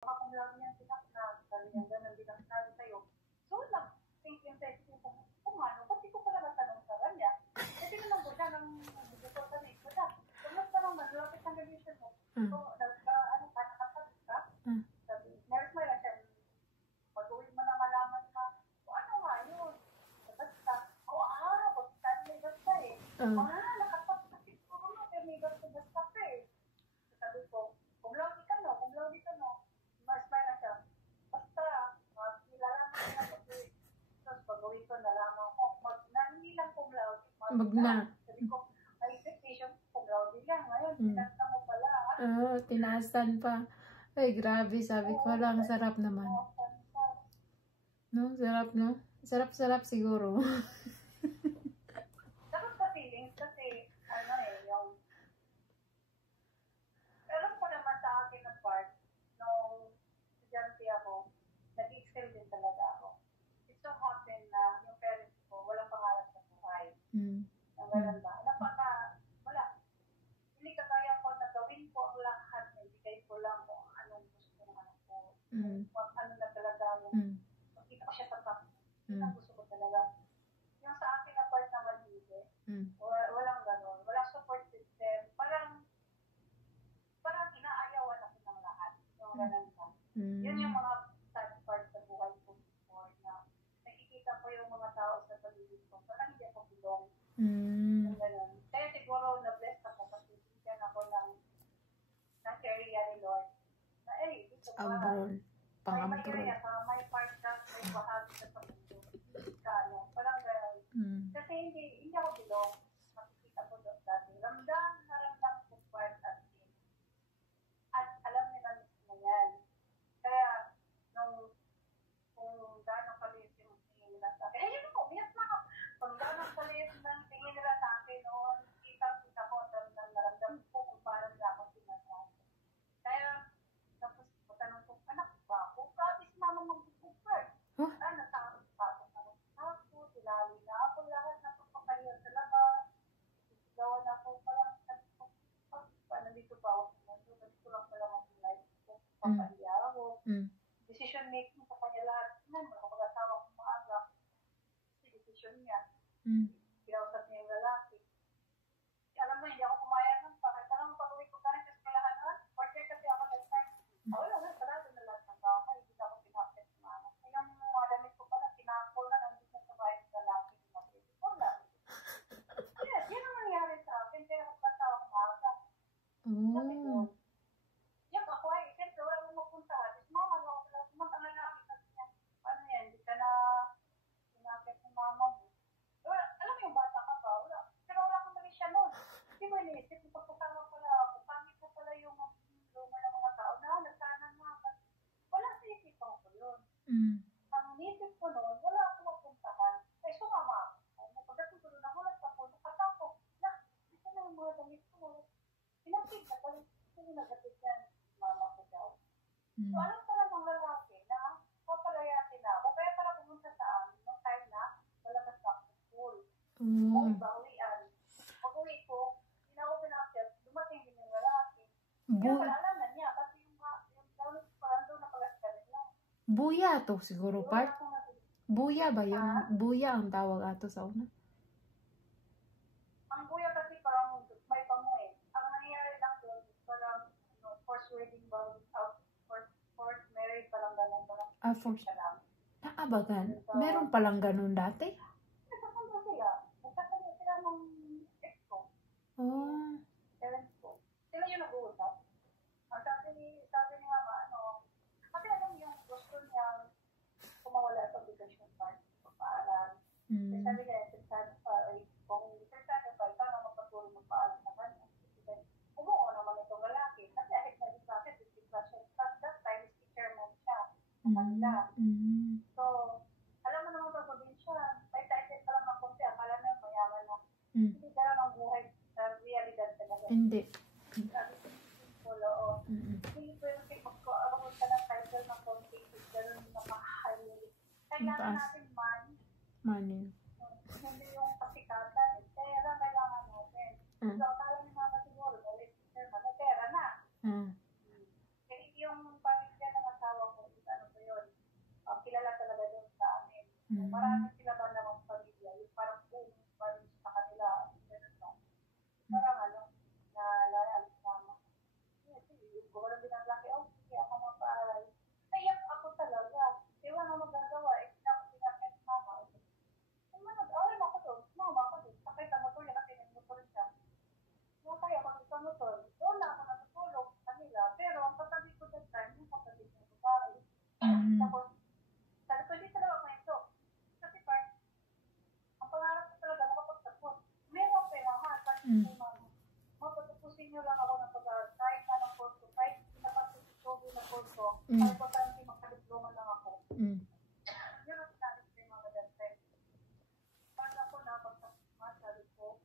kung lagi niyang sinaknag, sabi niya gano'n, di lang sinabi sa'yo. So, nag-think yung sa isip ko, kung ano, ba't di ko pala natanong sa kanya? Eh, tinanong ko siya ng video sa name ko siya. Kumusta naman, lapit ang condition mo. So, ano ka, nakasabit ka? Sabi, smile lang siya. Pag-uwi mo na malaman ka, o ano nga yun? Basta, pagkaan may basta eh. Nakasabit na siguro na, pero may basta ka eh. Sabi ko, kung lagi ka no, smile lang siya. Basta, nilalaman ko na pag-uwi. Tapos pag-uwi ko, nalaman ko, hindi lang kung lagi. Sabi ko, may expectation kung lagi lang. Ngayon, tinasta mo pala. Tinaasan pa. Ay, grabe. Sabi ko lang, sarap naman. No, sarap, no? Sarap-sarap siguro. Sarap sa feelings kasi, yung alam ko naman sa akin na part, nung estudyante ako, nag-excel din talaga ako. It so happened na yung parents ko, walang pangarap sa buhay. Ang ganun ba? Wala. Hindi kagaya ko na gawin ko ang lahat, ibigay ko lang kung anong gusto ng anak ko. Kung ano na talaga yung makita ko siya sa top. Yun ang gusto ko talaga. Yung sa akin na part naman hindi. Walang ganun. Walang support system. Parang inaayawan ako ng lahat. Yung ganun ba? Yun yung mga sad part sa buhay ko before na nakikita ko yung mga tao sa paligid ko. Parang hindi ako belong. Yung ganun. Kaya siguro na-bless ako kasi bigyan ako ng area ni Lord. Na dito Abroad. May area ka, may part ka, may bahagi ka sa mundo. Parang ganun. Kasi hindi ako belong. Makikita ko doon dati. Ramdam ko part at alam nila mismo yan. Kaya, kung gano'ng kaliit yung tingin nila sa akin, ayun ako, biyak na ako. Kung gano'ng kaliit ng tingin nila sa akin noon, kita ko, naramdam ko kung paano nila ako sinasabi. Kaya, tapos, tanong ko, anak ba ako? Promise mama mag-book-book. Natakot pa ako, silali na ako lahat na pagpapalihan sa labas. Sigawan ako, parang nandito pa ako sa mundo, ganito lang pala ang life ko, papaliya ako. Decision making sa kanya lahat. Mag-asawa ko maaga. Decision niya. Kinausap niya yung lalaki. Alam mo, hindi ako pumayag nun. Alam mo, pag-uwi ko ka rin sa eskalahan na, worker kasi ako that time. Wala na, sarado na lahat ng bahay. Hindi ako pinakit sa mga anak. Yung mga damit ko pala, tinapol na, nandito sa bahay ng lalaki. Wala. Yes, yan ang nangyari sa akin. Kaya mag-asawa ko maaga. Sabi ko, yung ako ay, siyempre, wala mo magpuntahan. Tapos mama, pumunta na namin. Sabi niya, paano yan? Hindi ka na pinakit ng mama mo. Alam mo yung bata ka pa? Wala. Pero wala kang mali siya nun. Hindi mo iniisip, pagkasama pala ako, pangit na pala yung luma ng mga tao na, nagsana na. Wala sa isipan ko yun. Ang nisip ko nun, wala akong magpuntahan. Ay, sumama ako. Pagdating ko doon, nagulat ako, nakatako. Ito na yung mga damit ko. Pinagtig na balik. Sino nagatid yan? Mama ko daw. So, alam ko lang ng lalaki na papalayasin na ako. Kaya para pumunta sa amin, nung time na, malabas na ako sa school. Bawian. Pag-uwi ko, hindi na ako pinakyat, dumating din yung lalaki. Kaya pala alam na niya, kasi yung gamit ko parang doon napagaskalit lang. Buya to siguro part. Buya ba yun? Buya ang tawag ato sa una. Ang buya kasi parang may pamuwi. Ang nangyayari lang doon, parang forced wedding ba, forced marriage, parang gano'n. Forced. Naabagan. Meron palang ganun dati? Nagkasama sila ng ex ko. Parents ko. Sila yung nag-uusap. Ang sabi ni mama, kasi alam yung gusto niya kumawala sa obligation part, pagpaaral. Kasi sabi niya, kung interesado pa, ikaw na magpatuloy magpaaral sa kanya. Umuo naman itong lalaki. Kasi ahit na din bakit, that time, teacher man siya. Kanila. So, alam mo naman sa probinsya, may title ka lang ng konti, akala na mayaman na. Hindi ka lang ang buhay sa realidad talaga. Hindi. Sabi ko, hindi pwede magkaroon ka ng title ng konti, gano'n napakahali. Kailangan natin money. Hindi yung pasikatan, pera kailangan natin. So, akala ni mama siguro, may pera na. Kaya yung pamilya ng Mm. importante magkadiploma lang ako. Mm. Yun ang sinabi ko yung mga dante. Para ako na magkakasama, sabi ko,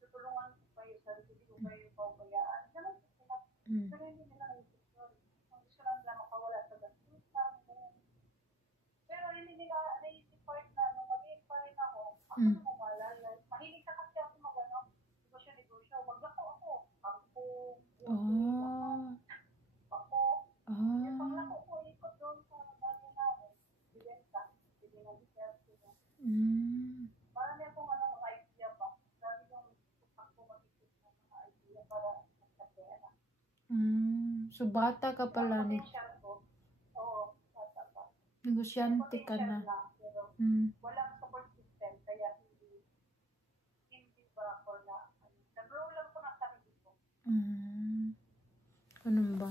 tutulungan ko kayo, sabi ko, hindi ko kayo paubayaan. Ganun ko sila. Mm. Pero hindi nila naisip yun. Ang gusto lang nila makawala sa gastusan. Pero hindi nila naisip part na nung mag-iip pa rin ako, ako na mamalala. Mahilig na kasi ako mag-ano, negosyo. Maglako ako. Ako, Oh. ako. Yung Ah. paglako ko, ikot doon sa bagay namin. Bibenta. Bibenta ng sales. Mm. Marami akong ano, mga idea pa. Sabi yung ako mag-isip ng mga idea para magkapera. Mm. So, bata ka pala ni. Potential ko. Oo, bata pa. Negosyante ka Potential na. na, pero Mm. walang support system, kaya hindi ba ako na, nag-grow lang ko ng sarili ko. Mm. Ganun ba?